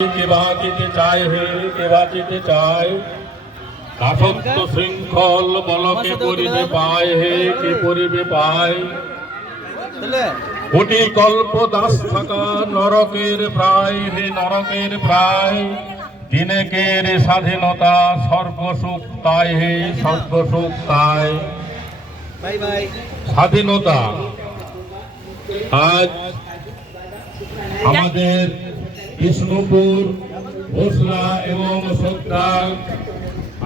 কে বাঁচিতে চায় হে কে বাঁচিতে চায়, দাসত্ব শৃঙ্খল বলকে করিবে পায় হে কে করিবে পায়। কোটি কল্প দাস থাকা নরকের প্রায় হে নরকের প্রায়, দিনেকের স্বাধীনতা স্বর্গসুখ তাই হে স্বর্গসুখ তাই। স্বাধীনতা আজ আমাদের বিষ্ণুপুর ভোসলা এবং সত্তা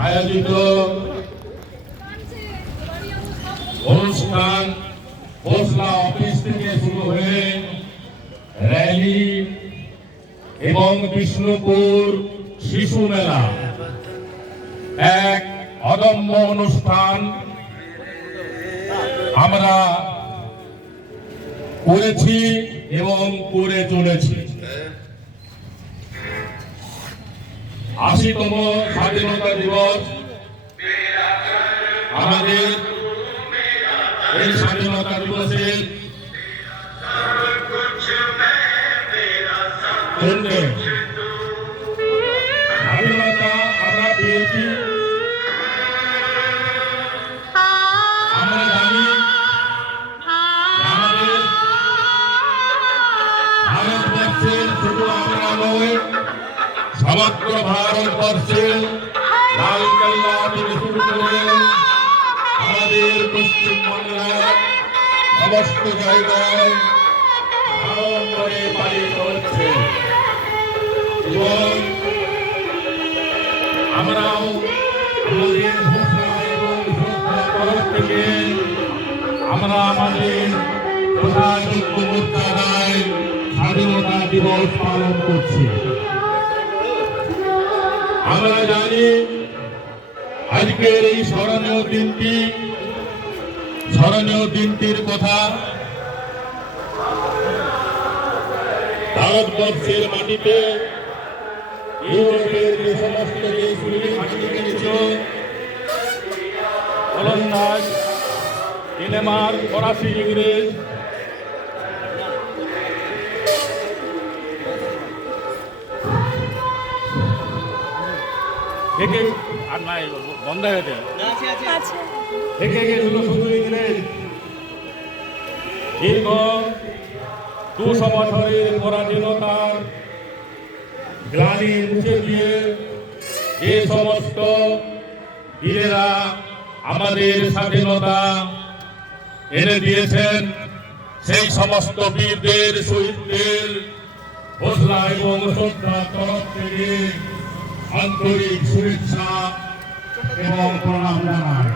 আয়োজিত অনুষ্ঠান ভোসলা অফিস থেকে শুরু হয়ে র্যালি এবং বিষ্ণুপুর শিশু মেলা এক অদম্য অনুষ্ঠান আমরা করেছি এবং করে চলেছি। ৮০তম স্বাধীনতা দিবস আমাদের এই স্বাধীনতা দিবসের স্বাধীনতা আমরা পেয়েছি। আমরা জানি আমাদের ভারতবর্ষের শুধু আমরা নয়, সমগ্র ভারতবর্ষে লালকেল্লা থেকে শুরু করে আমাদের পশ্চিমবাংলার সমস্ত জায়গায় আনন্দে পালিত হচ্ছে এবং আমরাও আমাদের ঘোষণা এবং শ্রদ্ধার তরফ থেকে আমরা আমাদের যথাযোগ্য মর্যাদায় স্বাধীনতা দিবস পালন করছি। আমরা জানি আজকের এই স্মরণীয় দিনটির কথা ভারতবর্ষের মাটিতে ইউরোপের যে সমস্ত দেশগুলি মাটিতে গেছিল, ওলন্দাজ, ডেনমার্ক, ফরাসি, ইংরেজ থেকে আর নাই বন্ধ হয়ে গেছে থেকে গেছিল শুধু ইংরেজ। দীর্ঘ ২০০ বছরের পরাধীনতার গ্লানি মুছে দিয়ে যে সমস্ত বীরেরা আমাদের স্বাধীনতা এনে দিয়েছেন, সেই সমস্ত বীরদের শহীদদের ভোসলা এবং শ্রদ্ধার তরফ থেকে আন্তরিক শুভেচ্ছা এবং প্রণাম জানাই।